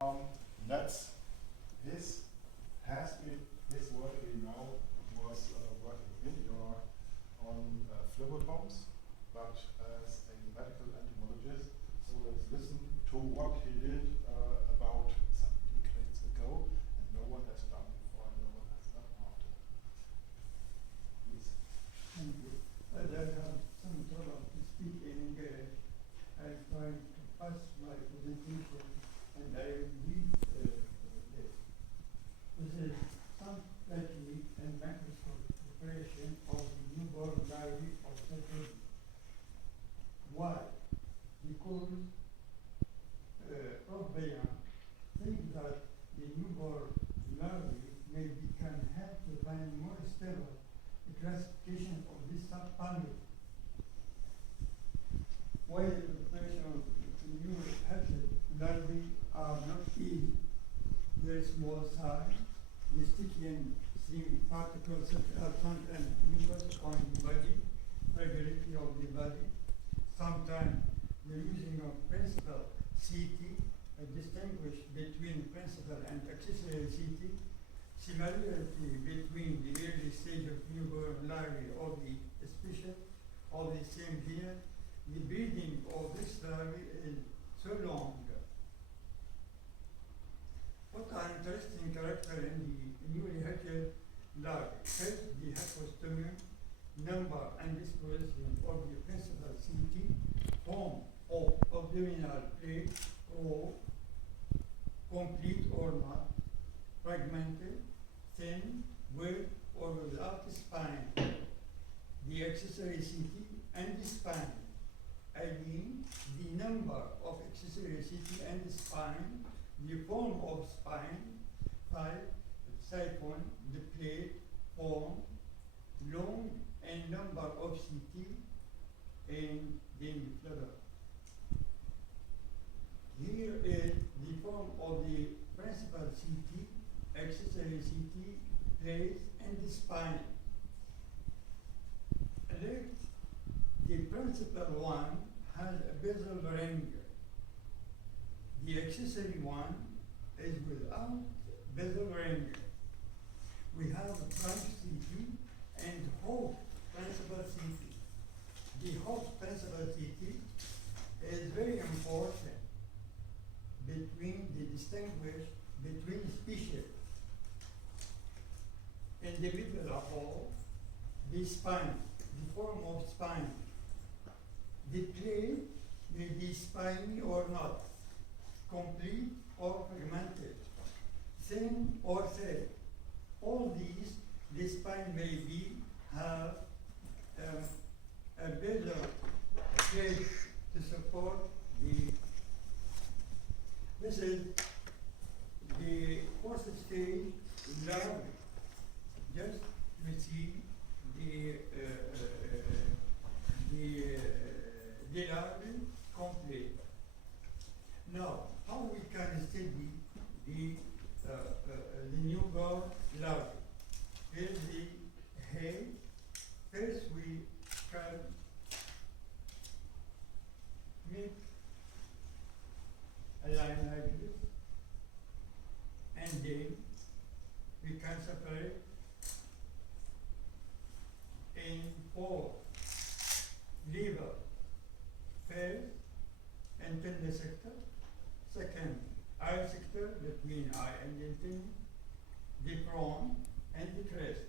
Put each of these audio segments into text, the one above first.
That's his work he now was working in Iraq on flavotomes, but as a medical entomologist. So let's listen to what he did about some decades ago, and no one has done before, and no one has done after. Please. Thank you. As I have some trouble to speak in English, I'm trying to pass my presentation, and I will read this. This is some technique and microscopic preparation of the newborn larvae of Psychodidae. Why? Because Prof.Shihab thinks that the newborn larvae may can help to find more stable classification of this subfamily. While the preparation of the new hatchet larvae are not easy, very small size, the sticky and thin particles such as sand and mucus on the body, fragility of the body. Sometimes the using of principal CT distinguish between principal and accessory CT, similarity between the early stage of newborn larvae of the species of the same genus. The breeding of this larvae is so long. What are interesting characters in the newly hatched larvae? First, the hypostomium, number and disposition of the principal CT, form of abdominal plate, or complete or not, fragmented, thin, with or without spine. The accessory CT and the spine. I mean, the number of accessory CT and the spine, the form of spine, 5, siphon, the plate, form, long, and number of CT, and then flutter. Here is the form of the principal CT, accessory CT, plate, and the spine. Look, the principal one has a basal ring. The accessory one is without basal ring. We have a trunk CT and hook principal CT. The hook principal CT is very important between the distinguish between species. In the middle of all, the spine, the form of spine. The plate may be spiny or not, complete or fragmented, thin or thick. All these, the spine may be have a basal plate to support the. This is the fourth stage larvae. Just we see the larvae complete. Now, how we can study the newborn larvae? Here's the head. First, we can make a line like this, and then we can separate in 4 liver. First, antenna sector. Second, eye sector, that means eye and antenna. The crown and the crest.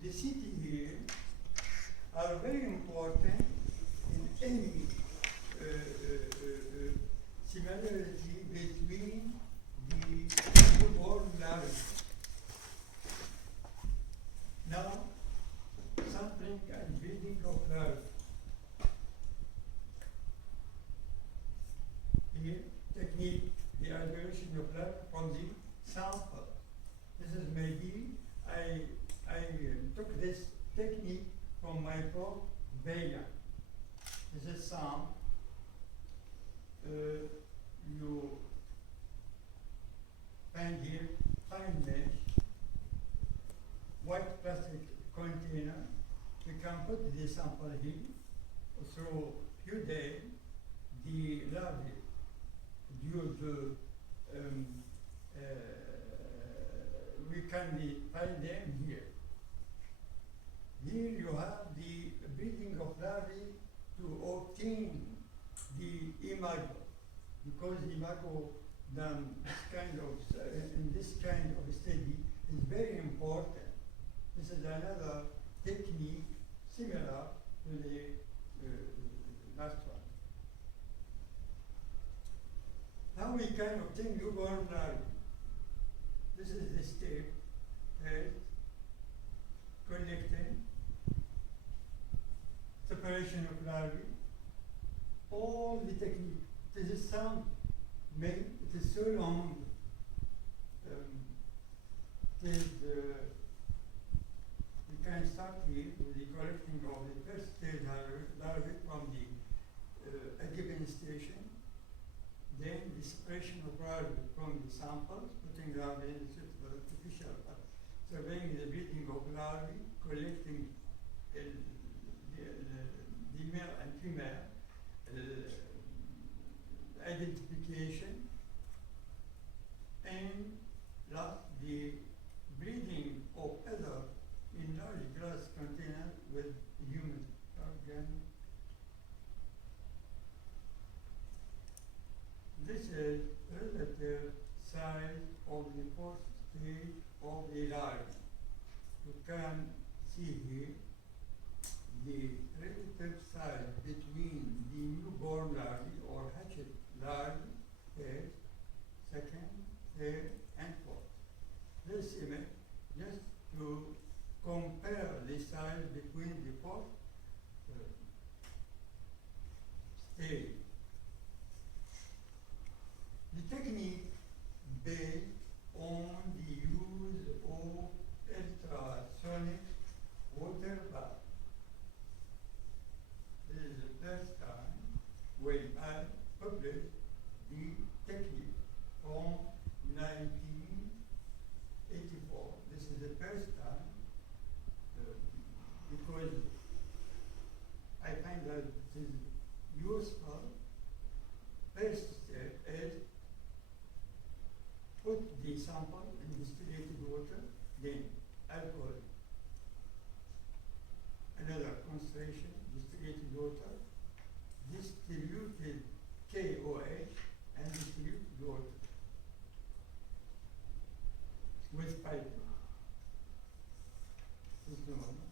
The city here are very important in any similarity between the newborn larvae. Now, sampling and breeding of larvae. Here, technique, the isolation of larvae from the sample. This is maybe, I took this technique from my Prof. Shihab. This is some, you find here, fine mesh, white plastic container. We can put the sample here. Through few days, the larvae due to we can find them here. Here you have the breeding of larvae to obtain the imago, because imago done in this kind of study is very important. This is another technique similar to the last one. How we can obtain newborn larvae? This is the step. First, collecting, separation of larvae, all the technique. It is some made, it is so long. We can start here with the collecting of the first stage larvae from the a given station, then the separation of larvae from the samples, putting larvae in suitable artificial, surveying the breeding of larvae, collecting the male and female, identification, and last, the breeding of other in large glass container with human organ. This is relative size of the fourth stage of the larvae. You can see here the relative size between the newborn larvae or hatchet larvae, first, second, third, and fourth. This image just to compare the size between the fourth stage. The technique based on the use of ultrasonic water bath. This is the first time when I published the technique from 1984. This is the first time because I find that it is useful. First step is put the sample in distilled water, then alcohol, another concentration, distilled water, distributed KOH, and distributed water with piping. This is normal.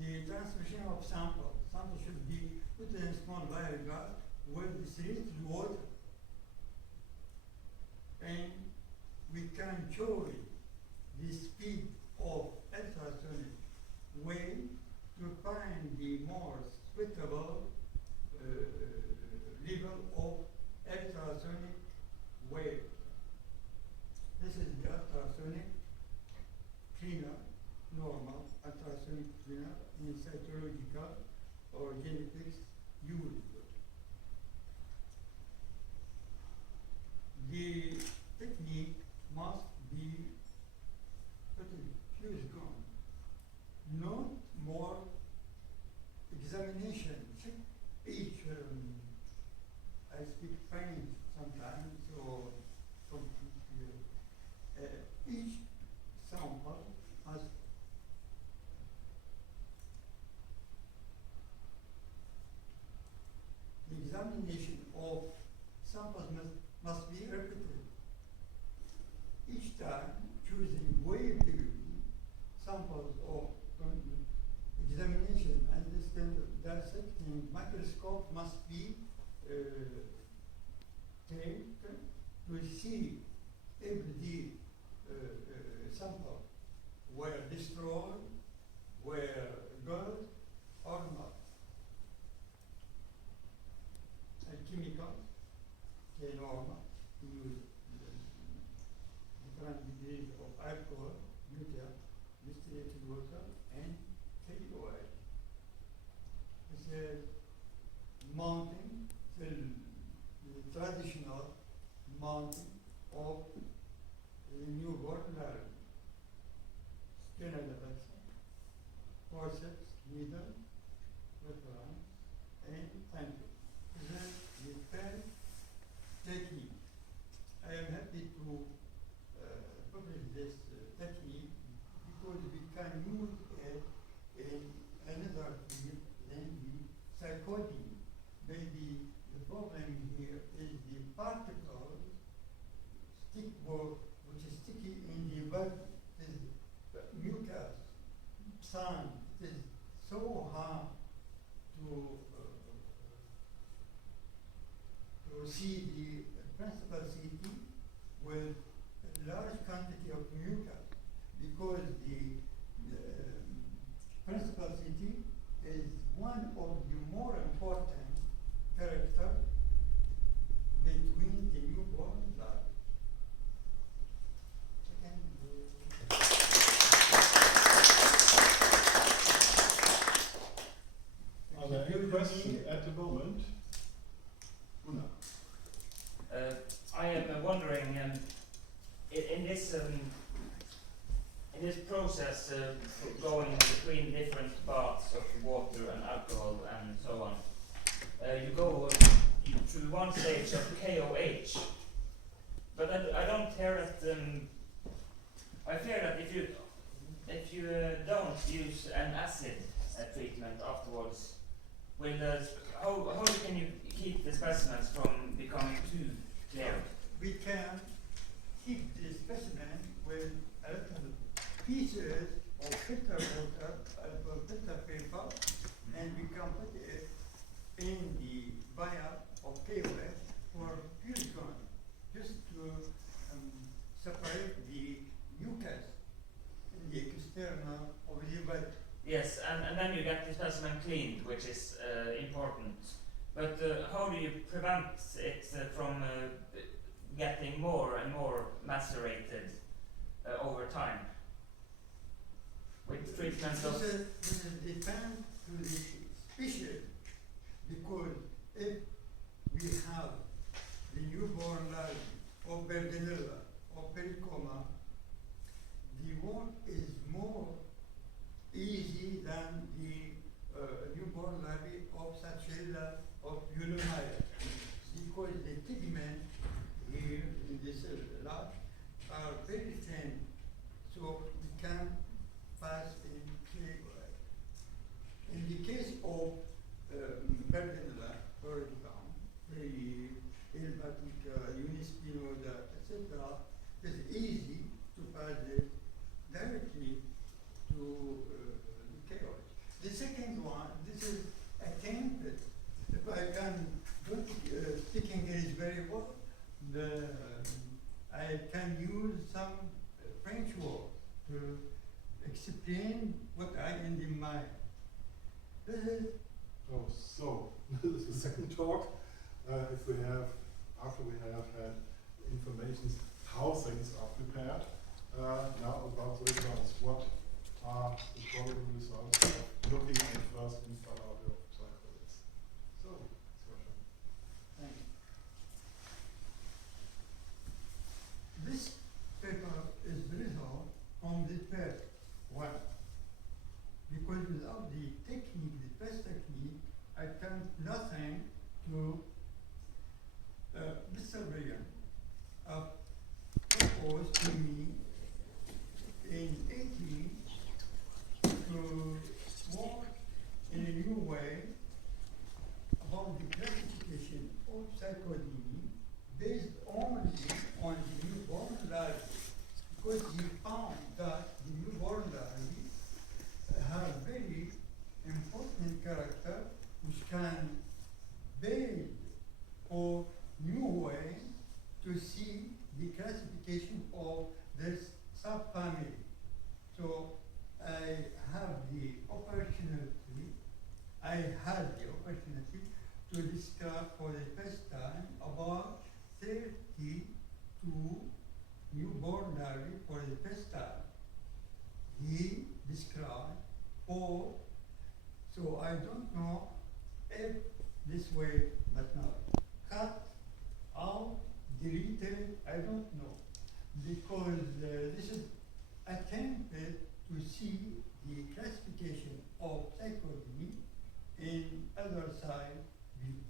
The transmission of samples. Samples should be put in a small vial glass with distilled water. And we can choose the speed of ultrasonic wave to find the more suitable level of ultrasonic wave. This is the ultrasonic cleaner, normal ultrasonic cleaner in cytological or genetics used. The technique must be put in fuse gun, not more examination. Check each, I speak French sometimes, so each sample has the examination of samples must be repeated. Each time choosing wave degree, samples of examination and this kind of dissecting microscope must be taken to see if the sample were destroyed, were good or not. And chemicals, normal, use different degrees of alcohol, butyl, distilled water, and KOH. This is mounting, the traditional mounting of the newborn larvae. Sterilization, forceps, needle, reference, and thank you. This is the see the principal city with a large quantity of mucus, because the principal city is one of the more important characters between the newborn larvae. Are there any questions at the moment? Una. I am wondering, in this process going between different baths of water and alcohol and so on, you go through one stage of KOH, but I don't hear it. I fear that if you don't use an acid treatment afterwards, how can you keep the specimens from becoming too clear? We can keep the specimen with a little pieces of filter water, filter paper, and we can put it in the vial of KOH for purifying, just to separate the mucus in the external of the body. Yes, and then you get the specimen cleaned, which is important. But how do you prevent it from getting more and more macerated over time? With treatment of... This depends to the species, because if we have the newborn larvae or Bergenella or Pericoma, the work is more easy than the newborn larvae of Sachella or Ulomaya, because the pigment here in this large are very thin, so we can pass in clear. In the case of Bergenella, for example, the Helvatic Unispinosa, etc., it's easy to pass it directly to the KOH. The second one, this is a candidate. If I can do speaking English very well, I can use some French word to explain what I had in mind. This is So this is the second talk. If we have, after we have had information how things are prepared, now about the results. What are the probable results of looking at first installation of Psychodidae? So, discussion. Thank you. This paper is the result from the first one, because without the technique, the first technique, I can nothing to Mr. Reagan proposed to me in 80 to work in a new way about the classification of Psychodidae based only on the newborn larvae, because he found that the newborn larvae have very important character which can base for new way to see the classification of this subfamily. So I had the opportunity to describe for the first time about 32 newborn larvae for the first time. He described 4, so I don't know if this way, but now cut out, deleted, I don't know, because this is attempted to see the classification of Psychodidae in other side view.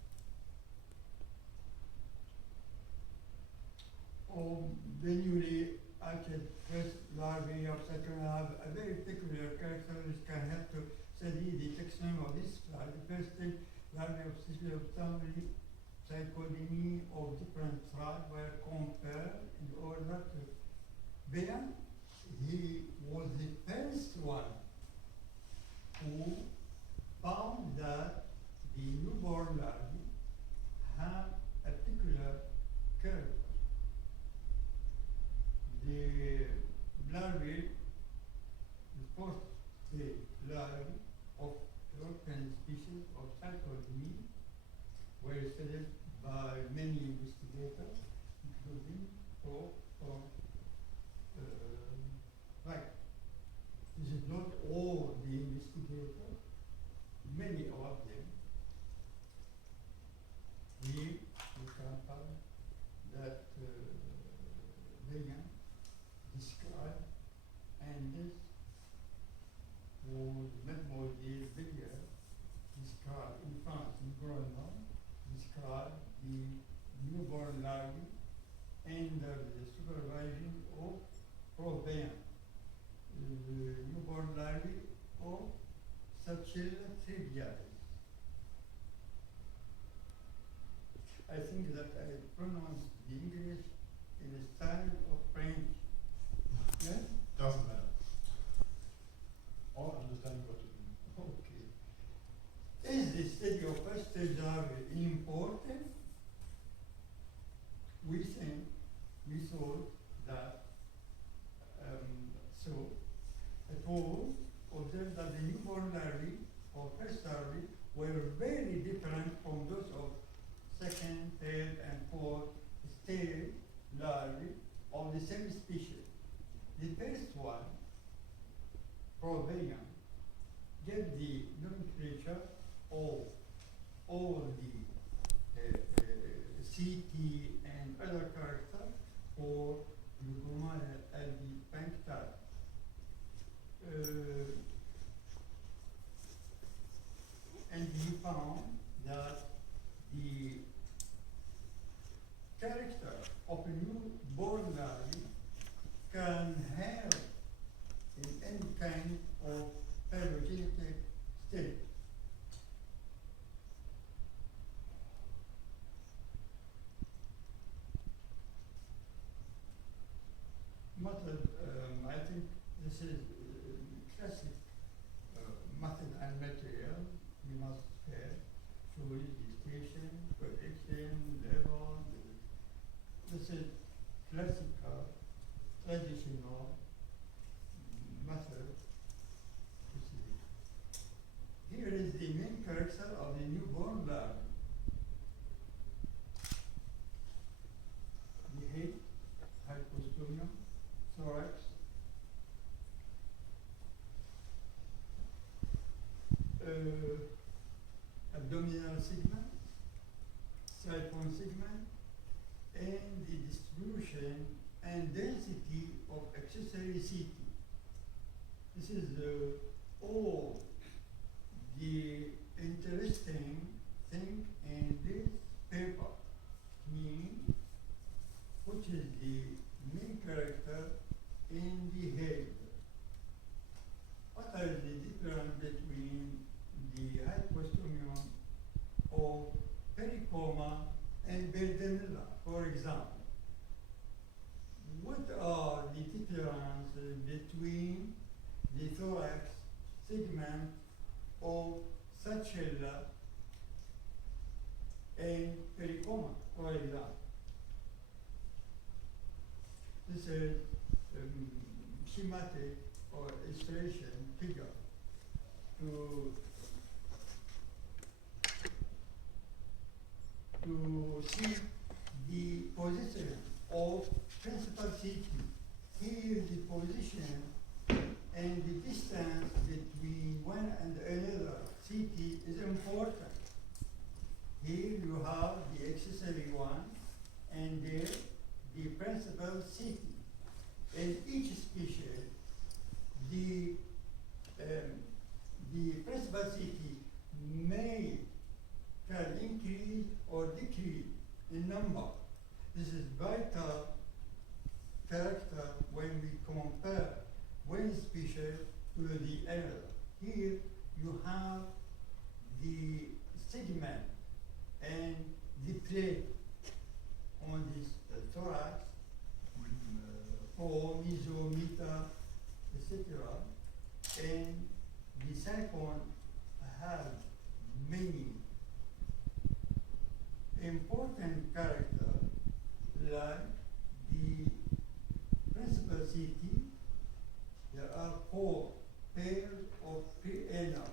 The newly hatched first larvae of Psychodidae have a very peculiar character which can help to study the taxonomy of this larvae. The first thing, larvae of family Psychodidae of different tribes were compared in order to. Then he was the first one who found that the newborn larvae have a peculiar acknowledged by many investigators, including Prof. Right. This is not all the investigators, many of them. Here we can find that William described, and this was Mademoiselle Villiers described in France, in Grenoble, described the newborn larvae under the supervision of Prof. The newborn larvae of Psychodidae trivialis. I think that I pronounced the English in a style of French. Yes? Doesn't matter. All understand what you mean. Okay. Is the study of first-stage larvae important? We thought that so. It was observed that the newborn larvae or first larvae were very different from those of second, third, and fourth stage larvae of the same species. The first one, Provian, gave the nomenclature of all the CT and other characters for Lugoma albipunctata. And he found that the character of a newborn larvae can have in any kind of phylogenetic state. Method, I think this is classic method and material we must have. Choose, gestation, projection, level. This is classical, traditional method to see. Here is the main character of the newborn larvae. The head, hypostomium, thorax, abdominal segment, siphon segment, and the distribution and density of accessory CT. This is all the interesting thing in this paper, meaning which is the main character in the head. What are the difference between the hypostomium of pericoma and Berdenella, for example? What are the differences between the thorax segment of Sachella and pericoma, for example? This is schematic or illustration figure to see the position of principal CT. Here the position and the distance between one and another CT is important. Here you have the accessory one and there the principal CT. In each species, the principal CT can increase or decrease in number. This is vital character when we compare one species to the other. Here you have the segment and the plate on this thorax, or mesometer, etc. And the siphon has many important characters like the principal CT. There are 4 pairs of preanal,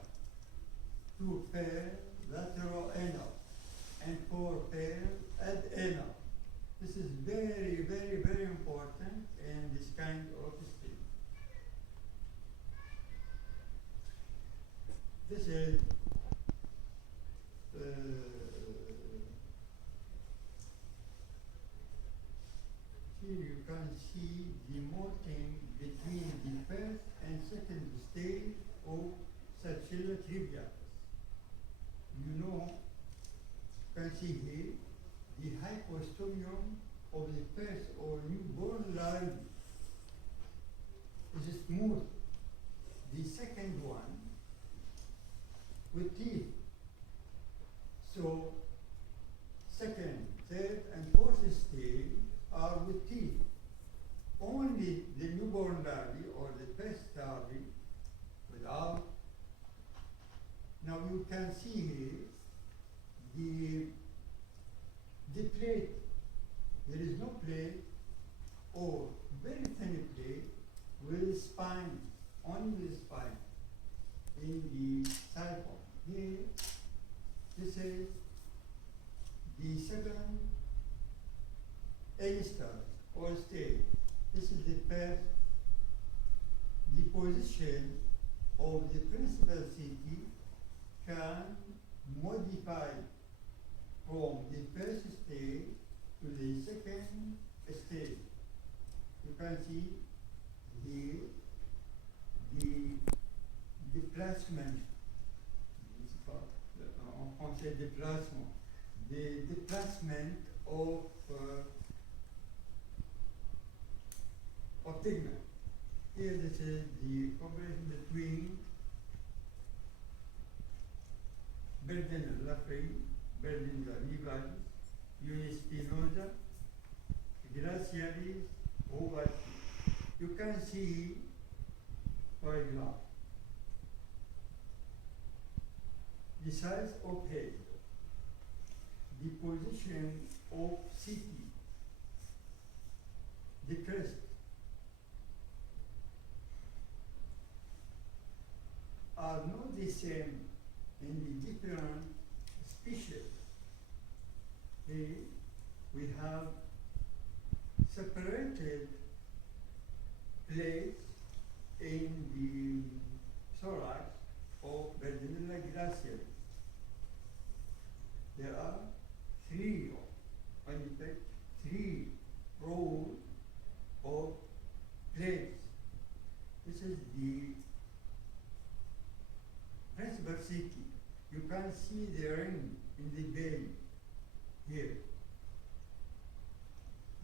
2 pairs lateral anal, and 4 pairs at enough. This is very, very, very important in this kind of study. This is here you can see the molting between the first and second stage of Psychodidae triviatus. You know, you can see here the hypostomium of the first or newborn larvae is smooth. The second one with teeth. So, second, third, and fourth stage are with teeth. Only the newborn larvae or the first larvae without. Now you can see here the plate. There is no plate or very thin plate with spine, only with spine in the siphon. Here, this is the second instar or stage. This is the first. The position of the principal city can modify from the first stage to the second stage. You can see here the déplacement, en français déplacement, the déplacement of pigment. Here this is the comparison between Berden larvae, Berden larvae, Unispinosa, Glacialis, ovati. You can see, for example, the size of head, the position of city, the crest, are not the same in the different species. Here we have separated plates in the thorax of Berdinella glacialis. There are three rows of plates. This is the principal city. You can see the ring in the bay here.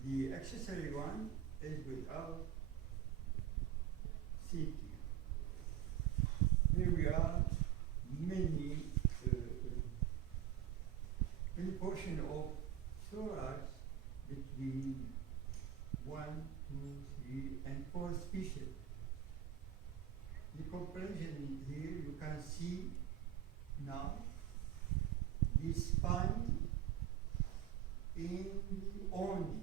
The accessory one is without city. Here we are, many portion of thorax between 1, 2, 3, and 4 species. The comparison here, you can see now the spine in the only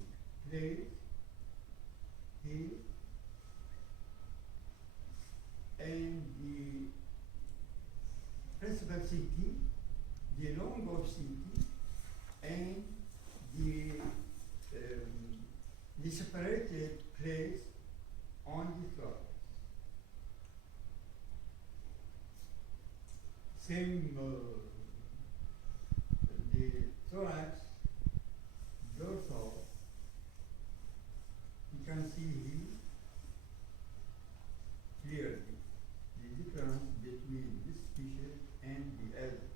place here and the principal city, the long of city, and the separated place on the thorax. Same, the thorax, dorsal, you can see here clearly the difference between this species and the other.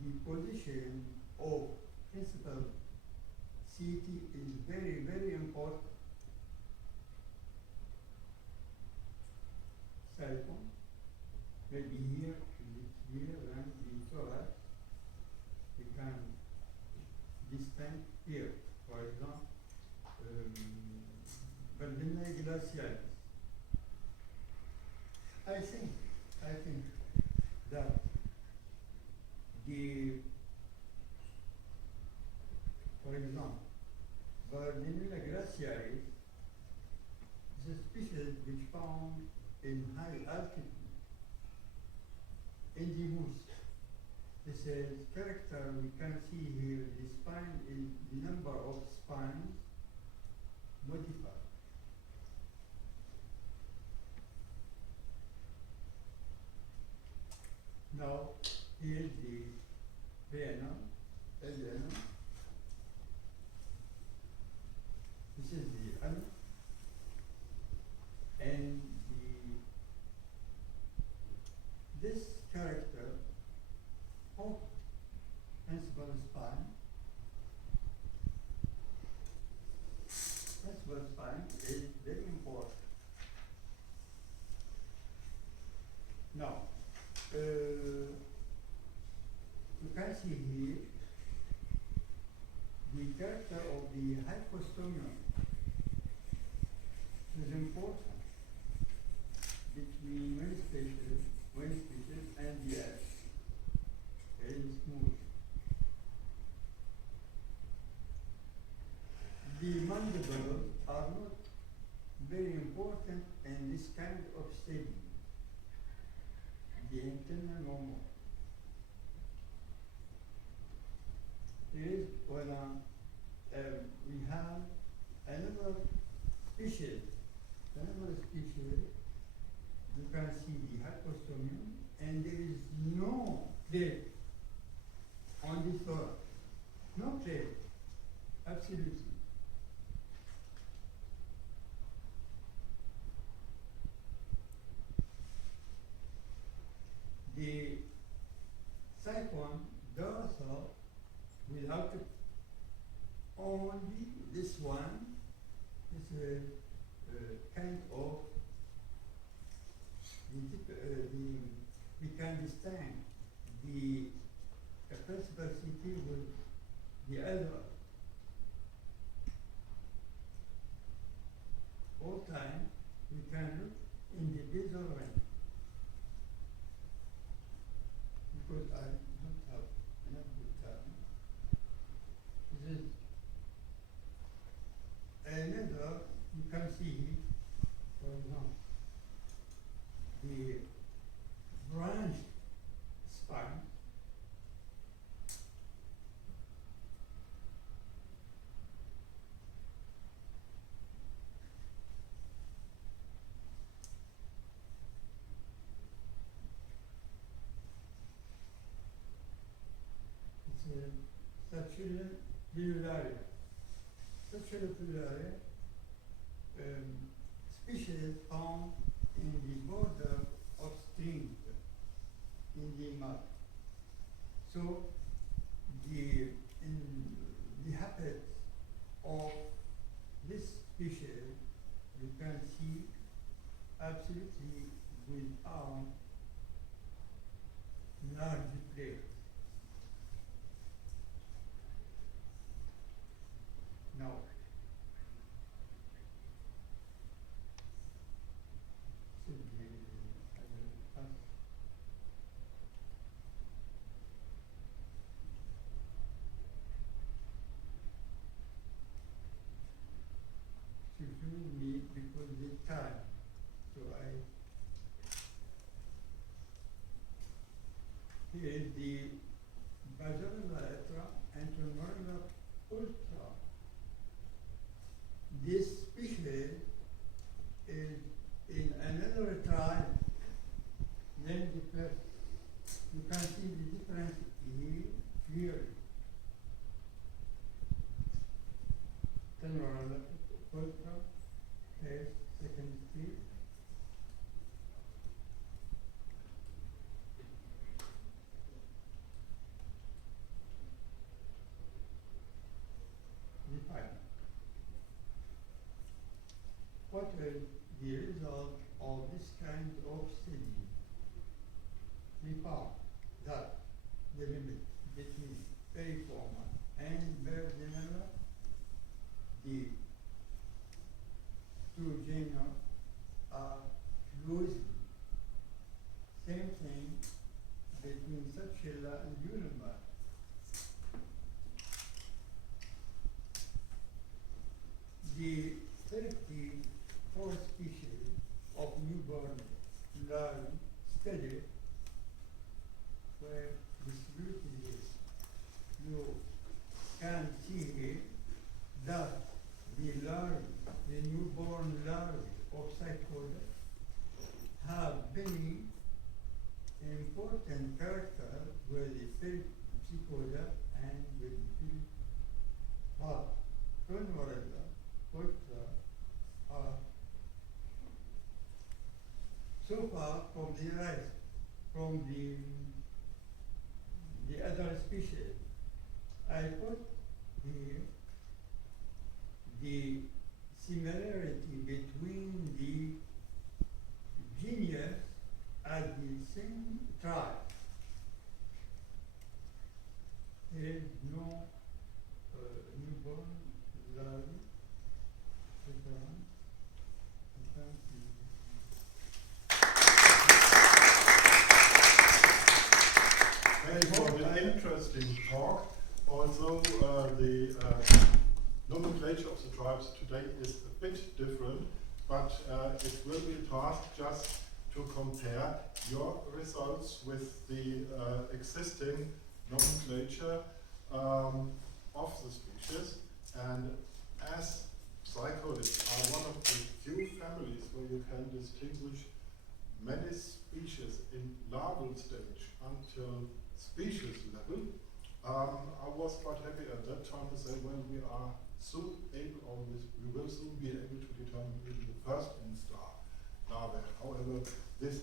The position of principal city is very, very important. Siphon, maybe here, and the thorax, we can dispense here, for example, Berdinella glacialis. I think that for example, Berdinella glacialis is a species which found in high altitude, in the moose, character, we can see here the spine is the number of spines modified. Now, here is the vena, adenum. This is the anus, and this character of principal spine. Principal spine is very important. Now, you can see here the character of the hypostomium is important between one species and the other. Very smooth. The mandibles are not very important in this kind of study. The internal normal. There is we have another species. You can see the hypostomium, and there is no plate on the thorax. No plate, absolutely. The siphon dorsal without only this one is a kind of we can distinguish the principal city with the other. All time we can look in the basal range. Because I don't have enough good time. This is another, you can see, for example, the branch spine. Sacula pilularia. Sacula pilularia species found in the border of streams in the mud. So the habit of this species you can see absolutely without large plates. Now, excuse me because the time. So here is the vaginal and Entomology ultra. This species is in another tribe than the first. You can see the difference here clearly. Entomology ultra, first, second stage. The final. What is the result of this kind of study? We found that the limit between periforma and virginal, the two genera are closely. Same thing between Subshella and Unimar. The 34 species of newborn larvae studied were distributed exposure and will feel hot. Convarella, Potsdam are so far from the rise from the other species. I put here the similarity between the genus and the same tribe. There is no newborn larvae. Thank you for the interesting talk. Also, the nomenclature of the tribes today is a bit different, but it will be a task just to compare your results with the existing nomenclature of the species. And as psychodidae are one of the few families where you can distinguish many species in larval stage until species level, I was quite happy at that time to say, well, we are soon able, or we will soon be able to determine even the first instar larvae. However, this